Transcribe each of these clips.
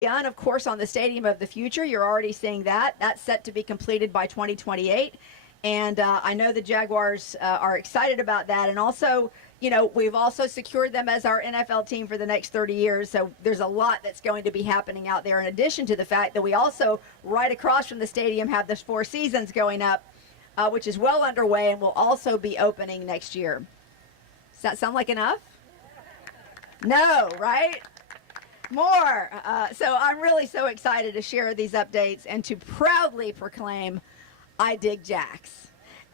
begun, of course, on the Stadium of the Future. You're already seeing that. That's set to be completed by 2028. And I know the Jaguars are excited about that. And also, we've also secured them as our NFL team for the next 30 years. So there's a lot that's going to be happening out there, in addition to the fact that we also, right across from the stadium, have the Four Seasons going up, which is well underway and will also be opening next year. Does that sound like enough? No, right? More. So I'm really so excited to share these updates and to proudly proclaim I dig Jax.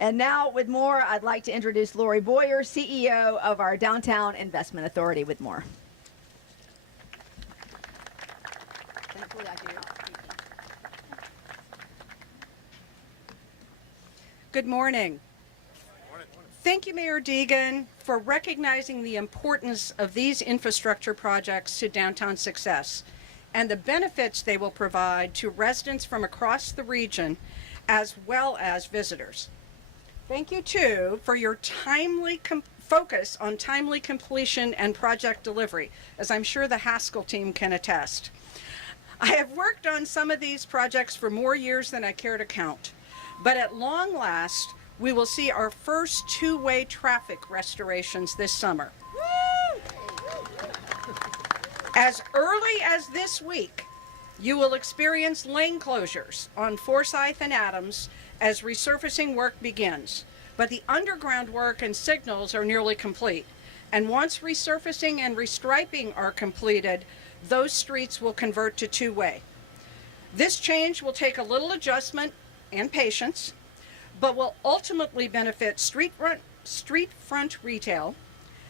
And now with more, I'd like to introduce Lori Boyer, CEO of our Downtown Investment Authority, with more. Thankfully, I do. Good morning. Thank you, Mayor Deegan, for recognizing the importance of these infrastructure projects to downtown success and the benefits they will provide to residents from across the region as well as visitors. Thank you, too, for your timely focus on timely completion and project delivery, as I'm sure the Haskell team can attest. I have worked on some of these projects for more years than I care to count, but at long last, we will see our first two-way traffic restorations this summer. As early as this week, you will experience lane closures on Forsyth and Adams as resurfacing work begins. But the underground work and signals are nearly complete. And once resurfacing and restriping are completed, those streets will convert to two-way. This change will take a little adjustment and patience, but will ultimately benefit street front retail,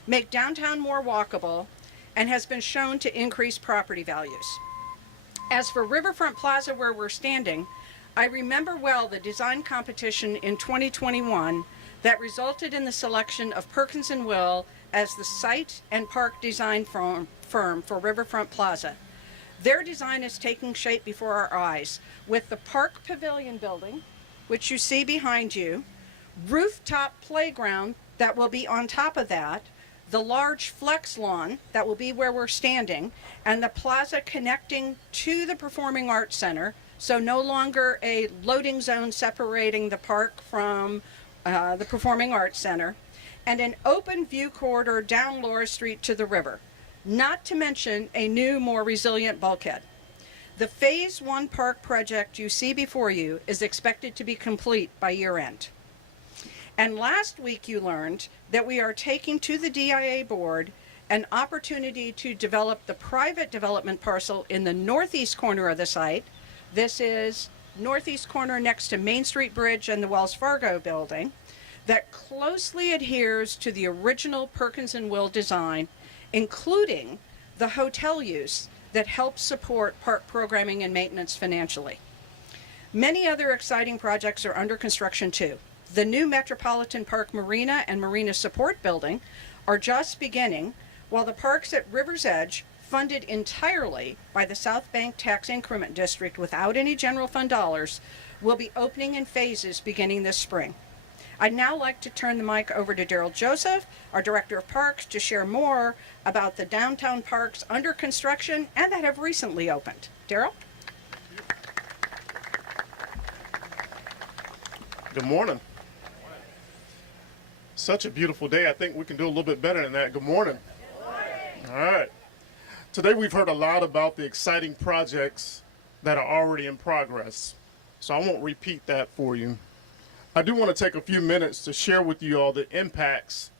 make downtown more walkable, and has been shown to increase property values. As for Riverfront Plaza, where we're standing, I remember well the design competition in 2021 that resulted in the selection of Perkins & Will as the site and park design firm for Riverfront Plaza. Their design is taking shape before our eyes, with the Park Pavilion building, which you see behind you, rooftop playground that will be on top of that, the large flex lawn that will be where we're standing, and the plaza connecting to the Performing Arts Center, so no longer a loading zone separating the park from the Performing Arts Center, and an open view corridor down Laura Street to the river, not to mention a new, more resilient bulkhead. The Phase 1 park project you see before you is expected to be complete by year end. And last week you learned that we are taking to the DIA board an opportunity to develop the private development parcel in the northeast corner of the site. This is northeast corner next to Main Street Bridge and the Wells Fargo building, that closely adheres to the original Perkins & Will design, including the hotel use that helps support park programming and maintenance financially. Many other exciting projects are under construction too. The new Metropolitan Park Marina and Marina Support Building are just beginning, while the parks at River's Edge, funded entirely by the South Bank Tax Increment District without any general fund dollars, will be opening in phases beginning this spring. I'd now like to turn the mic over to Daryl Joseph, our Director of Parks, to share more about the downtown parks under construction and that have recently opened. Daryl? Good morning. Such a beautiful day. I think we can do a little bit better than that. Good morning. All right. Today we've heard a lot about the exciting projects that are already in progress, so I won't repeat that for you. I do want to take a few minutes to share with you all the impacts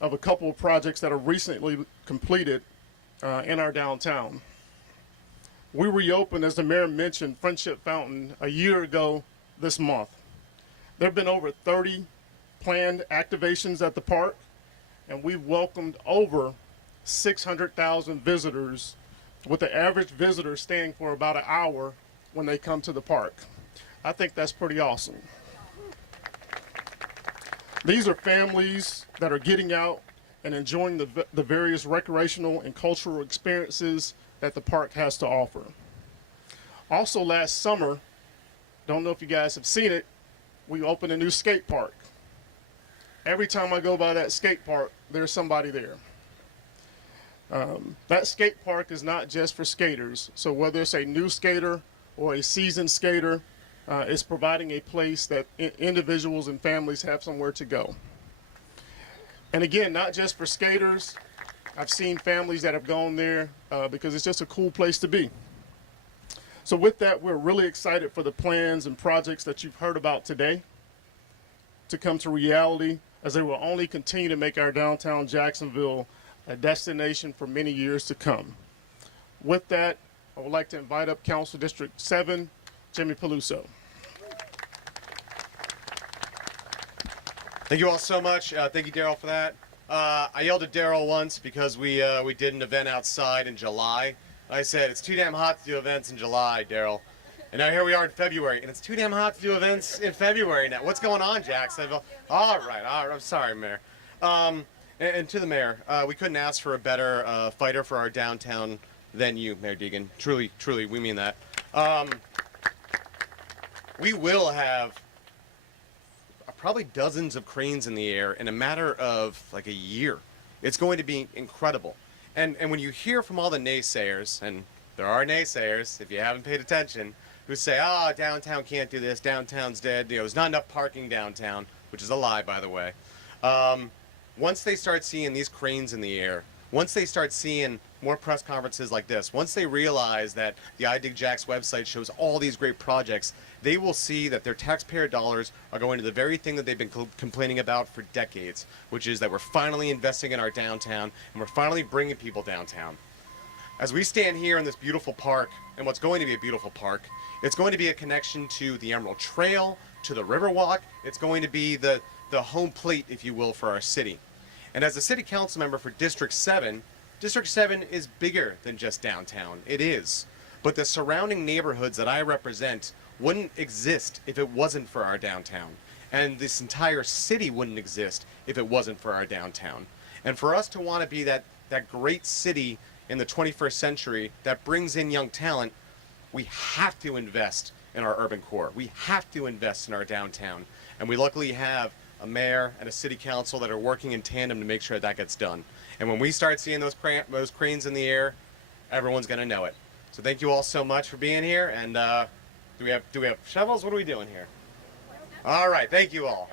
of a couple of projects that are recently completed in our downtown. We reopened, as the mayor mentioned, Friendship Fountain a year ago this month. There have been over 30 planned activations at the park, and we've welcomed over 600,000 visitors, with the average visitor staying for about an hour when they come to the park. I think that's pretty awesome. These are families that are getting out and enjoying the various recreational and cultural experiences that the park has to offer. Also last summer, don't know if you guys have seen it, we opened a new skate park. Every time I go by that skate park, there's somebody there. That skate park is not just for skaters. So whether it's a new skater or a seasoned skater, it's providing a place that individuals and families have somewhere to go. And again, not just for skaters. I've seen families that have gone there because it's just a cool place to be. So with that, we're really excited for the plans and projects that you've heard about today to come to reality, as they will only continue to make our downtown Jacksonville a destination for many years to come. With that, I would like to invite up Council District 7, Jimmy Peluso. Thank you all so much. Thank you, Daryl, for that. I yelled at Daryl once because we did an event outside in July. I said, it's too damn hot to do events in July, Daryl. And now here we are in February, and it's too damn hot to do events in February now. What's going on, Jacksonville? All right, I'm sorry, Mayor. And to the Mayor, we couldn't ask for a better fighter for our downtown than you, Mayor Deegan. Truly, truly, we mean that. We will have probably dozens of cranes in the air in a matter of like a year. It's going to be incredible. And when you hear from all the naysayers, and there are naysayers, if you haven't paid attention, who say, downtown can't do this, downtown's dead, there's not enough parking downtown, which is a lie, by the way. Once they start seeing these cranes in the air, once they start seeing more press conferences like this, once they realize that the iDigJax website shows all these great projects, they will see that their taxpayer dollars are going to the very thing that they've been complaining about for decades, which is that we're finally investing in our downtown and we're finally bringing people downtown. As we stand here in this beautiful park, and what's going to be a beautiful park, it's going to be a connection to the Emerald Trail, to the Riverwalk. It's going to be the home plate, if you will, for our city. And as a city council member for District 7, District 7 is bigger than just downtown. It is. But the surrounding neighborhoods that I represent wouldn't exist if it wasn't for our downtown. And this entire city wouldn't exist if it wasn't for our downtown. And for us to want to be that great city in the 21st century that brings in young talent, we have to invest in our urban core. We have to invest in our downtown. And we luckily have a mayor and a city council that are working in tandem to make sure that gets done. And when we start seeing those cranes in the air, everyone's going to know it. So thank you all so much for being here. And do we have shovels? What are we doing here? All right, thank you all.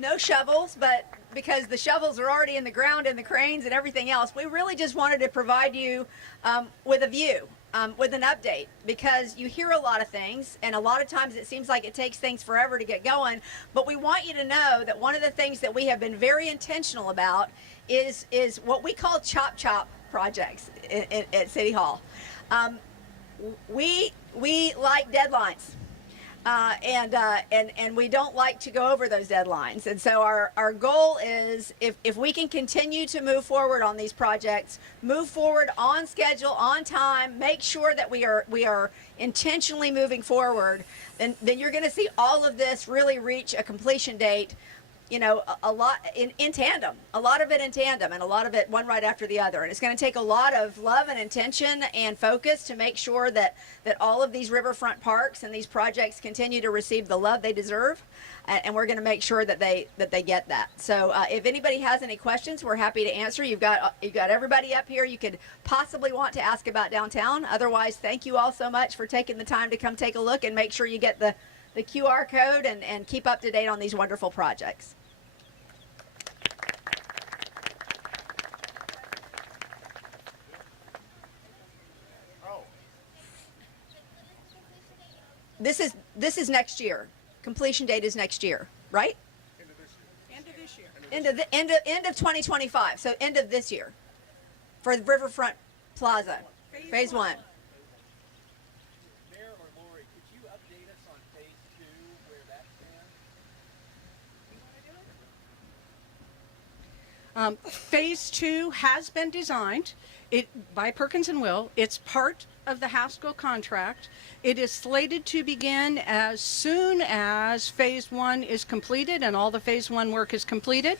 No shovels, but because the shovels are already in the ground and the cranes and everything else, we really just wanted to provide you with a view. With an update, because you hear a lot of things and a lot of times it seems like it takes things forever to get going, but we want you to know that one of the things that we have been very intentional about is what we call chop projects at City Hall. We like deadlines. And we don't like to go over those deadlines. And so our goal is, if we can continue to move forward on these projects, move forward on schedule, on time, make sure that we are intentionally moving forward, then you're going to see all of this really reach a completion date, a lot in tandem, a lot of it in tandem, and a lot of it one right after the other. And it's going to take a lot of love and intention and focus to make sure that all of these riverfront parks and these projects continue to receive the love they deserve. And we're going to make sure that they get that. So if anybody has any questions, we're happy to answer. You've got everybody up here you could possibly want to ask about downtown. Otherwise, thank you all so much for taking the time to come take a look, and make sure you get the QR code and keep up to date on these wonderful projects. This is next year. Completion date is next year, right? End of this year. End of 2025. So end of this year for the Riverfront Plaza, phase one. Mayor or Lori, could you update us on phase 2, where that stands? Phase 2 has been designed by Perkins & Will. It's part of the Haskell contract. It is slated to begin as soon as phase 1 is completed and all the phase 1 work is completed.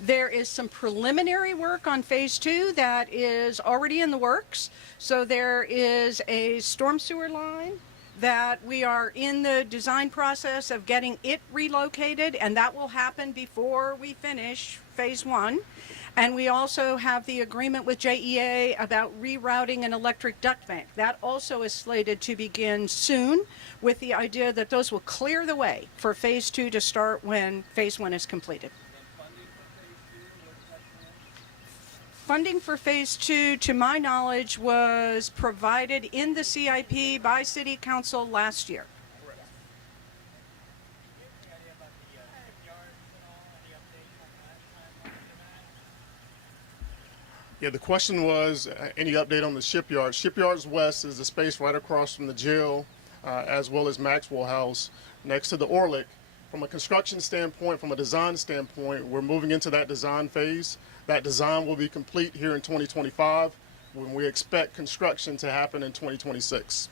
There is some preliminary work on phase 2 that is already in the works. So there is a storm sewer line that we are in the design process of getting it relocated, and that will happen before we finish phase 1. And we also have the agreement with JEA about rerouting an electric duct bank. That also is slated to begin soon, with the idea that those will clear the way for phase 2 to start when phase 1 is completed. Funding for phase 2, to my knowledge, was provided in the CIP by City Council last year. Yeah, the question was any update on the shipyard. Shipyards West is the space right across from the jail, as well as Maxwell House, next to the Orlick. From a construction standpoint, from a design standpoint, we're moving into that design phase. That design will be complete here in 2025, when we expect construction to happen in 2026.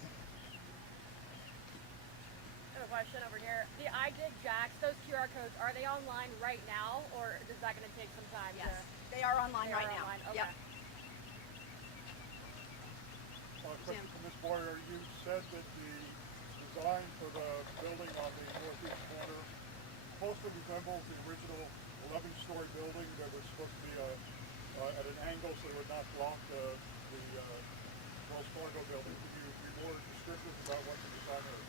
I have a question over here. The iDig Jacks, those QR codes, are they online right now, or is that going to take some time? Yes, they are online They right are now. online, okay. Yep. Question from Ms. Boyer. You said that the design for the building on the northeast corner closely resembles the original 11-story building that was supposed to be at an angle so it would not block the Wells Fargo building. Could you be more descriptive about what the design is?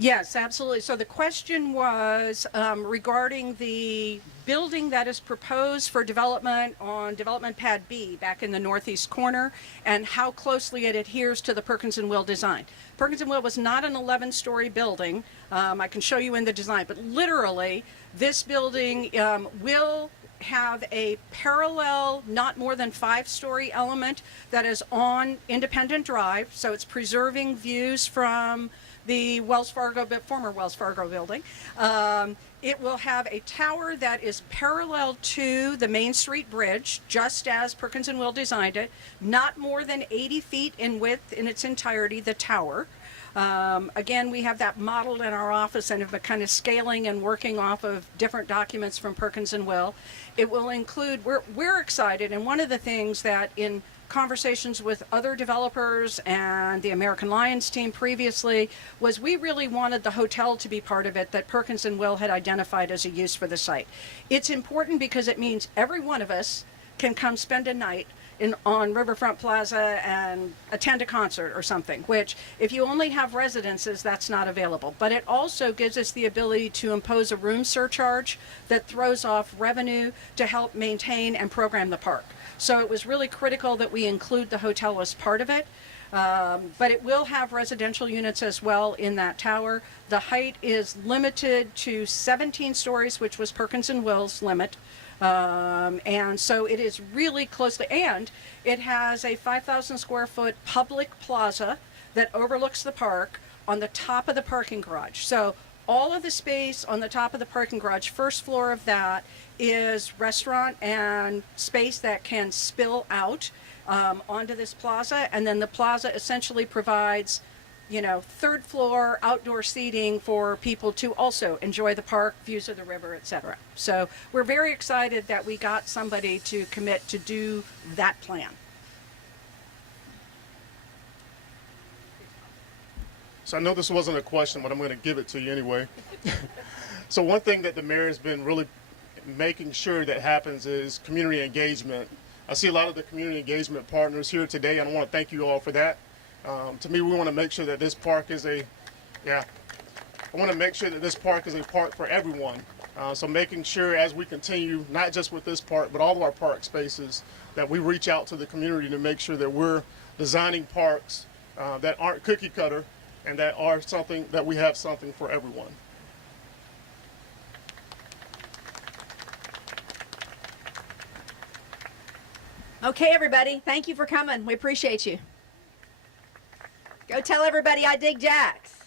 Yes, absolutely. So the question was regarding the building that is proposed for development on development pad B back in the northeast corner, and how closely it adheres to the Perkins and Will design. Perkins and Will was not an 11-story building. I can show you in the design, but literally this building will have a parallel, not more than 5-story element that is on Independent Drive, so it's preserving views from the Wells Fargo, former Wells Fargo building. It will have a tower that is parallel to the Main Street Bridge, just as Perkins and Will designed it, not more than 80 feet in width in its entirety, the tower. Again, we have that modeled in our office and have been kind of scaling and working off of different documents from Perkins and Will. It will include, we're excited, and one of the things that in conversations with other developers and the American Lions team previously was we really wanted the hotel to be part of it that Perkins and Will had identified as a use for the site. It's important because it means every one of us can come spend a night on Riverfront Plaza and attend a concert or something, which if you only have residences, that's not available. But it also gives us the ability to impose a room surcharge that throws off revenue to help maintain and program the park. So it was really critical that we include the hotel as part of it. But it will have residential units as well in that tower. The height is limited to 17 stories, which was Perkins and Will's limit. And so it is really closely, and it has a 5,000 square foot public plaza that overlooks the park on the top of the parking garage. So all of the space on the top of the parking garage, first floor of that, is restaurant and space that can spill out onto this plaza. And then the plaza essentially provides, you know, third floor outdoor seating for people to also enjoy the park, views of the river, etc. So we're very excited that we got somebody to commit to do that plan. So I know this wasn't a question, but I'm going to give it to you anyway. So one thing that the mayor has been really making sure that happens is community engagement. I see a lot of the community engagement partners here today, and I want to thank you all for that. To me, we want to make sure that this park is I want to make sure that this park is a park for everyone. So making sure as we continue, not just with this park, but all of our park spaces, that we reach out to the community to make sure that we're designing parks that aren't cookie cutter and that are something, that we have something for everyone. Okay, everybody. Thank you for coming. We appreciate you. Go tell everybody I dig Jacks.